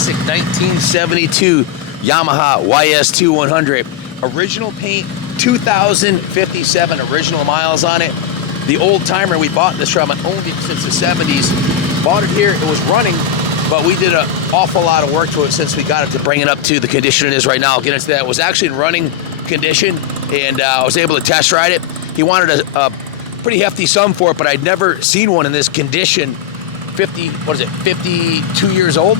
classic 1972 Yamaha YS2 100. Original paint, 2,057 original miles on it. The old timer, we bought this from, and owned it since the 70s. Bought it here, it was running, but we did an awful lot of work to it since we got it to bring it up to the condition it is right now. I'll get into that. It was actually in running condition, and I was able to test ride it. He wanted a pretty hefty sum for it, but I'd never seen one in this condition. 52 years old?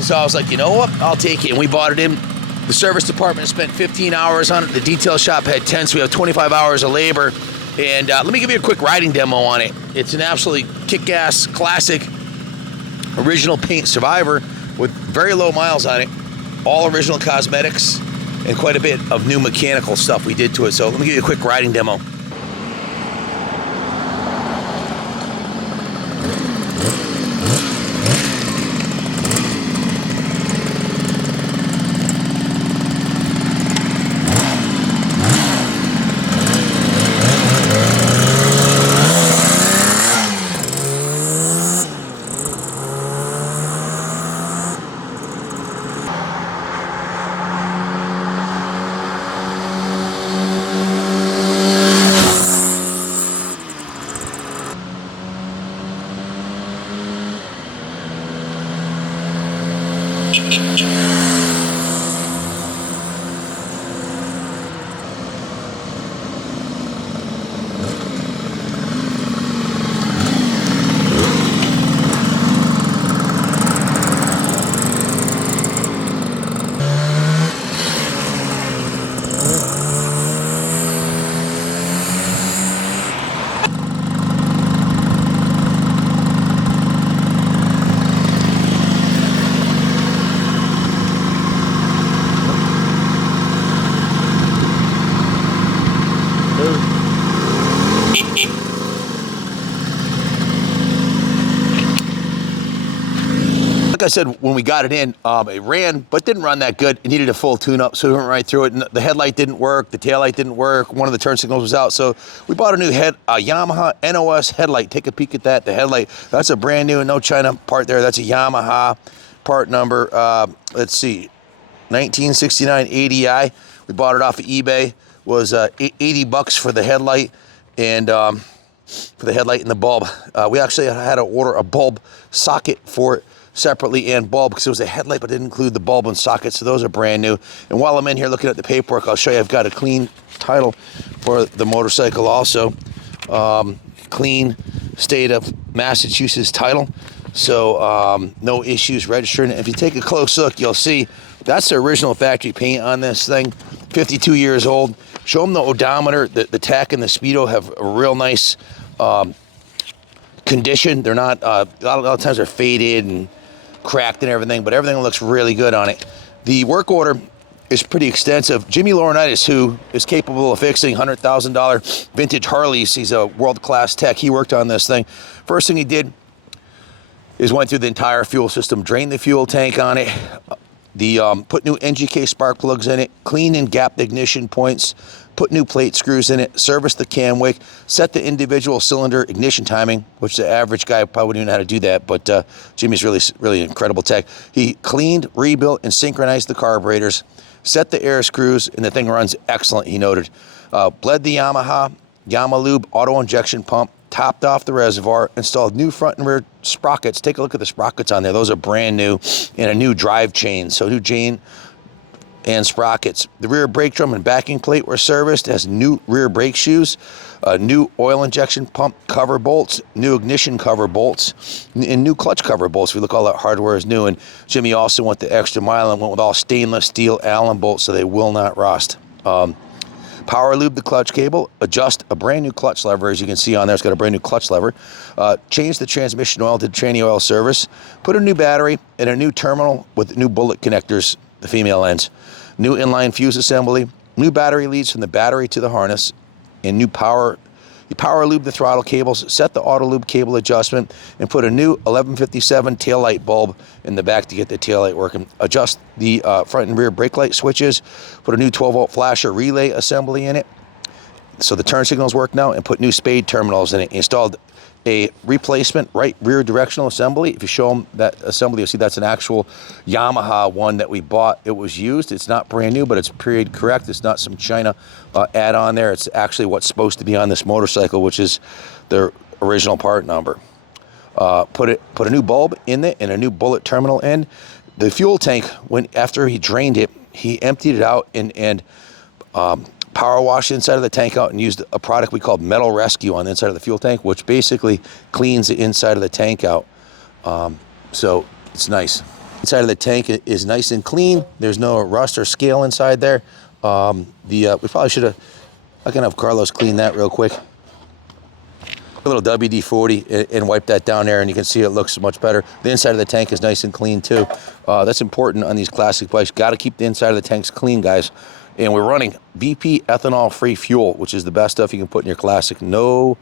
So I was like, you know what, I'll take it. And we bought it in. The service department spent 15 hours on it. The detail shop had 10, so we have 25 hours of labor. And let me give you a quick riding demo on it. It's an absolutely kick-ass, classic, original paint Survivor with very low miles on it. All original cosmetics and quite a bit of new mechanical stuff we did to it. So let me give you a quick riding demo. Like I said, when we got it in, it ran, but didn't run that good. It needed a full tune-up, so we went right through it. And the headlight didn't work, the taillight didn't work, one of the turn signals was out. So we bought a new Yamaha NOS headlight. Take a peek at that. The headlight, that's a brand new, no China part there. That's a Yamaha part number, let's see, 1969 ADI. We bought it off of eBay. Was 80 bucks for the headlight and the bulb. We actually had to order a bulb socket for it separately and bulb because it was a headlight but didn't include the bulb and socket, so those are brand new. And while I'm in here looking at the paperwork, I'll show you I've got a clean title for the motorcycle also. Clean state of Massachusetts title, so no issues registering. If you take a close look, you'll see that's the original factory paint on this thing, 52 years old. Show them the odometer, the tach and the speedo have a real nice condition. They're not, a lot of times they're faded and cracked and everything, but everything looks really good on it. The work order is pretty extensive. Jimmy Laurinaitis, who is capable of fixing $100,000 vintage Harleys, he's a world-class tech. He worked on this thing. First thing he did is went through the entire fuel system, drained the fuel tank on it, put new NGK spark plugs in it, cleaned and gapped the ignition points, put new plate screws in it, serviced the cam wick, set the individual cylinder ignition timing, which the average guy probably wouldn't even know how to do that, but Jimmy's really incredible tech. He cleaned, rebuilt, and synchronized the carburetors, set the air screws, and the thing runs excellent, he noted. Bled the Yamaha Yamalube auto injection pump, topped off the reservoir, installed new front and rear sprockets. Take a look at the sprockets on there. Those are brand new, and a new drive chain. So new chain and sprockets. The rear brake drum and backing plate were serviced. It has new rear brake shoes, new oil injection pump cover bolts, new ignition cover bolts, and new clutch cover bolts. We look, all that hardware is new. And Jimmy also went the extra mile and went with all stainless steel Allen bolts so they will not rust. Power lube the clutch cable, adjust a brand new clutch lever. As you can see on there, it's got a brand new clutch lever. Change the transmission oil to tranny oil service. Put a new battery and a new terminal with new bullet connectors, the female ends. New inline fuse assembly, new battery leads from the battery to the harness, and new power. You power lube the throttle cables, set the auto lube cable adjustment, and put a new 1157 taillight bulb in the back to get the taillight working. Adjust the front and rear brake light switches, put a new 12-volt flasher relay assembly in it, so the turn signals work now, and put new spade terminals in it. Installed a replacement right rear directional assembly. If you show them that assembly, you'll see that's an actual Yamaha one that we bought. It was used. It's not brand new, but it's period correct. It's not some China add-on there. It's actually what's supposed to be on this motorcycle, which is the original part number. Put a new bulb in it and a new bullet terminal in. The fuel tank, after he drained it, he emptied it out and power washed the inside of the tank out and used a product we called Metal Rescue on the inside of the fuel tank, which basically cleans the inside of the tank out. So it's nice. Inside of the tank is nice and clean. There's no rust or scale inside there. We probably should have, I can have Carlos clean that real quick. A little WD-40 and wipe that down there, and you can see it looks much better. The inside of the tank is nice and clean too. That's important on these classic bikes. Got to keep the inside of the tanks clean, guys. And we're running BP ethanol-free fuel, which is the best stuff you can put in your classic. No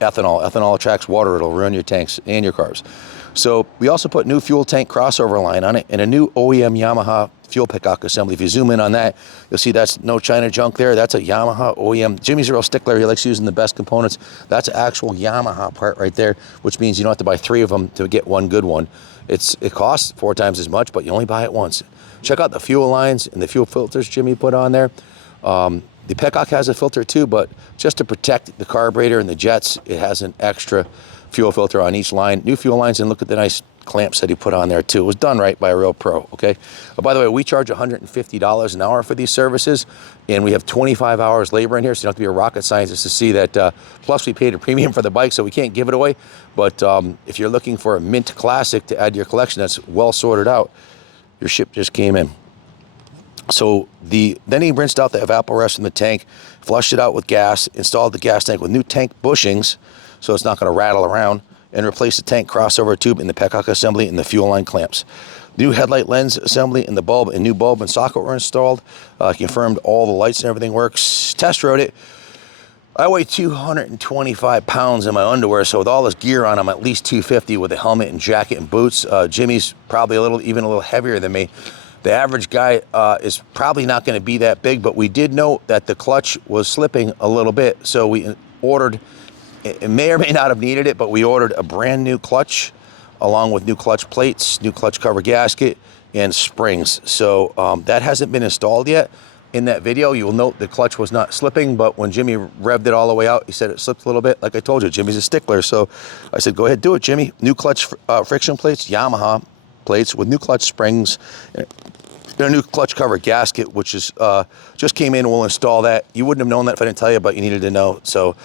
ethanol. Ethanol attracts water. It'll ruin your tanks and your carbs. So we also put new fuel tank crossover line on it and a new OEM Yamaha fuel petcock assembly. If you zoom in on that, you'll see that's no China junk there. That's a Yamaha OEM. Jimmy's a real stickler. He likes using the best components. That's an actual Yamaha part right there, which means you don't have to buy 3 of them to get one good one. It costs 4 times as much, but you only buy it once. Check out the fuel lines and the fuel filters Jimmy put on there. The petcock has a filter too, but just to protect the carburetor and the jets, it has an extra fuel filter on each line. New fuel lines, and look at the nice clamps that he put on there too. It was done right by a real pro, okay? By the way, we charge $150 an hour for these services, and we have 25 hours labor in here, so you don't have to be a rocket scientist to see that. Plus, we paid a premium for the bike, so we can't give it away. But if you're looking for a mint classic to add to your collection that's well sorted out, your ship just came in. So then he rinsed out the evaporator from the tank, flushed it out with gas, installed the gas tank with new tank bushings, so it's not going to rattle around, and replaced the tank crossover tube in the petcock assembly and the fuel line clamps. The new headlight lens assembly and the bulb and new bulb and socket were installed. Confirmed all the lights and everything works. Test rode it. I weigh 225 pounds in my underwear, so with all this gear on, I'm at least 250 with a helmet and jacket and boots. Jimmy's probably even a little heavier than me. The average guy is probably not going to be that big, but we did note that the clutch was slipping a little bit, so we ordered. It may or may not have needed it, but we ordered a brand new clutch along with new clutch plates, new clutch cover gasket, and springs. So that hasn't been installed yet. In that video, you'll note the clutch was not slipping, but when Jimmy revved it all the way out, he said it slipped a little bit. Like I told you, Jimmy's a stickler, so I said, go ahead, do it, Jimmy. New clutch friction plates, Yamaha plates with new clutch springs, and a new clutch cover gasket, which is just came in, and we'll install that. You wouldn't have known that if I didn't tell you, but you needed to know. So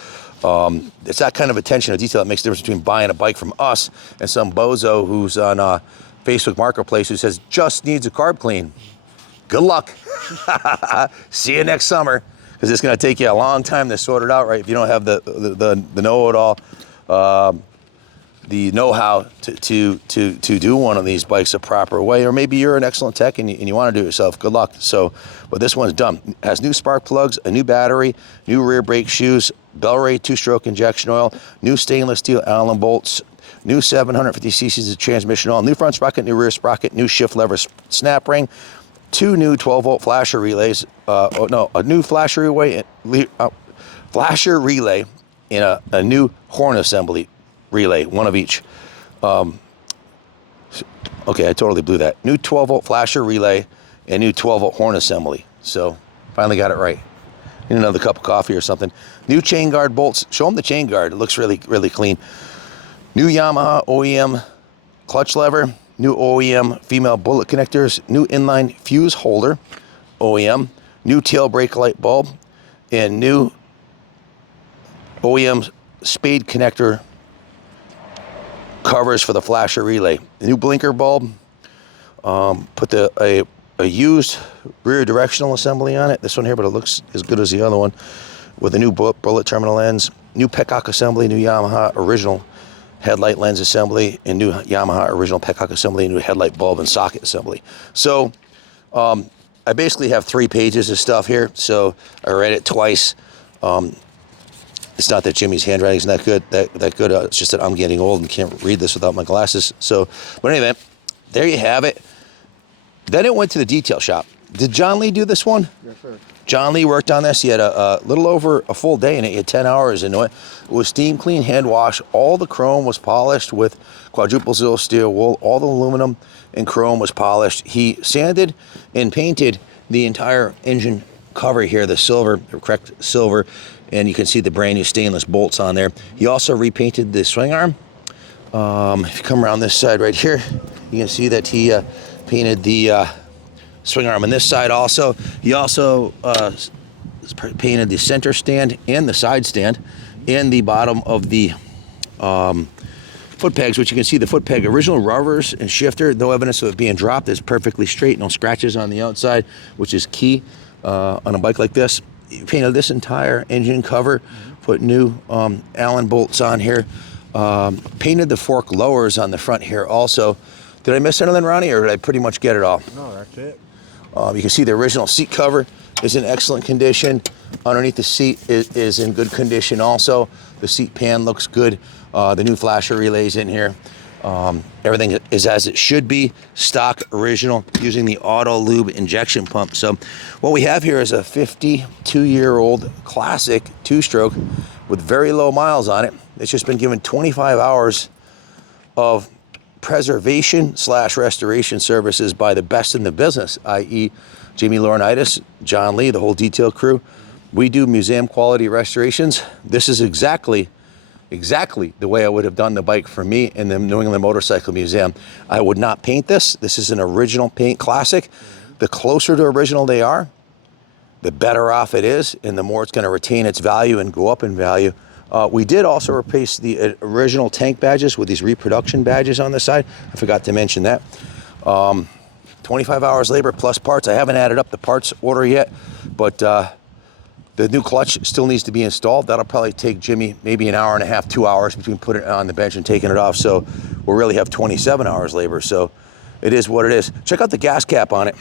it's that kind of attention to detail that makes the difference between buying a bike from us and some bozo who's on Facebook Marketplace who says, just needs a carb clean. Good luck. See you next summer, because it's going to take you a long time to sort it out right if you don't have the know-it-all, the know-how to do one of these bikes a proper way. Or maybe you're an excellent tech and you want to do it yourself. Good luck. So, but this one's done. It has new spark plugs, a new battery, new rear brake shoes, Bellray 2-stroke injection oil, new stainless steel Allen bolts, new 750 cc's of transmission oil, new front sprocket, new rear sprocket, new shift lever snap ring, 2 new 12-volt flasher relays. A new flasher relay and a new horn assembly relay, one of each. Okay, I totally blew that. New 12-volt flasher relay and new 12-volt horn assembly. So finally got it right. Need another cup of coffee or something. New chain guard bolts. Show them the chain guard. It looks really, really clean. New Yamaha OEM clutch lever. New OEM female bullet connectors. New inline fuse holder. OEM. New tail brake light bulb. And new OEM spade connector covers for the flasher relay. The new blinker bulb. Put a used rear directional assembly on it. This one here, but it looks as good as the other one. With a new bullet terminal lens, new petcock assembly, new Yamaha original headlight lens assembly, and new Yamaha original petcock assembly, new headlight bulb and socket assembly. So I basically have 3 pages of stuff here. So I read it twice. It's not that Jimmy's handwriting is not good. That good. It's just that I'm getting old and can't read this without my glasses. So, but anyway, there you have it. Then it went to the detail shop. Did John Lee do this one? Yes, sir. John Lee worked on this. He had a little over a full day in it. He had 10 hours into it. It was steam clean, hand wash. All the chrome was polished with quadruple zero steel wool. All the aluminum and chrome was polished. He sanded and painted the entire engine cover here, the silver, the correct silver, and you can see the brand new stainless bolts on there. He also repainted the swing arm. If you come around this side right here, you can see that he painted the swing arm on this side also. He also painted the center stand and the side stand and the bottom of the foot pegs, which you can see the foot peg, original rubbers and shifter, no evidence of it being dropped. It's perfectly straight, no scratches on the outside, which is key on a bike like this. He painted this entire engine cover, put new Allen bolts on here, painted the fork lowers on the front here also. Did I miss anything, Ronnie, or did I pretty much get it all? No, that's it. You can see the original seat cover is in excellent condition. Underneath the seat is in good condition also. The seat pan looks good. The new flasher relays in here. Everything is as it should be, stock, original, using the auto lube injection pump. So what we have here is a 52-year-old classic two-stroke with very low miles on it. It's just been given 25 hours of preservation/restoration services by the best in the business, i.e. Jamie Laurinaitis, John Lee, the whole detail crew. We do museum quality restorations. This is exactly the way I would have done the bike for me in the New England Motorcycle Museum. I would not paint this. This is an original paint classic. The closer to original they are, the better off it is, and the more it's going to retain its value and go up in value. We did also replace the original tank badges with these reproduction badges on the side. I forgot to mention that. 25 hours labor plus parts. I haven't added up the parts order yet, but the new clutch still needs to be installed. That'll probably take Jimmy maybe an hour and a half, 2 hours between putting it on the bench and taking it off. So we'll really have 27 hours labor. So it is what it is. Check out the gas cap on it.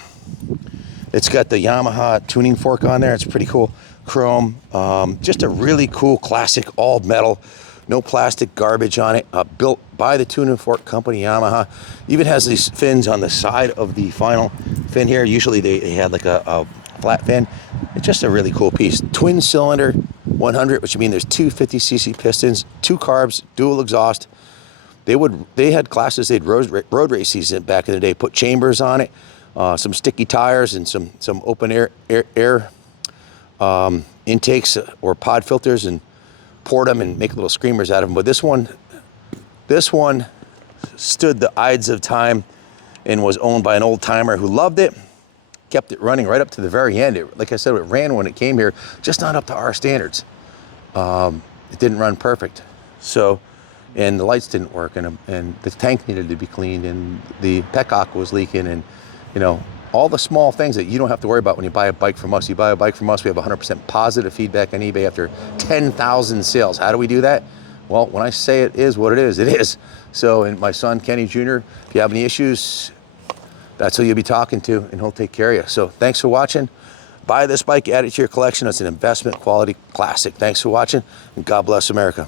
It's got the Yamaha tuning fork on there. It's pretty cool. Chrome, just a really cool classic all metal, no plastic garbage on it, built by the tuning fork company Yamaha. Even has these fins on the side of the final fin here. Usually they had like a flat fin. It's just a really cool piece. Twin cylinder 100, which means there's two 50cc pistons, 2 carbs, dual exhaust. They had classes, they'd road races back in the day, put chambers on it, some sticky tires and some open air intakes or pod filters, and poured them and make little screamers out of them. But this one stood the ides of time and was owned by an old timer who loved it, kept it running right up to the very end. Like I said, it ran when it came here, just not up to our standards. It didn't run perfect. So, and the lights didn't work, and the tank needed to be cleaned, and the petcock was leaking, and all the small things that you don't have to worry about when you buy a bike from us. You buy a bike from us, we have 100% positive feedback on eBay after 10,000 sales. How do we do that? Well, when I say it is what it is, it is. So, and my son, Kenny Jr., if you have any issues, that's who you'll be talking to, and he'll take care of you. So thanks for watching. Buy this bike, add it to your collection. It's an investment quality classic. Thanks for watching, and God bless America.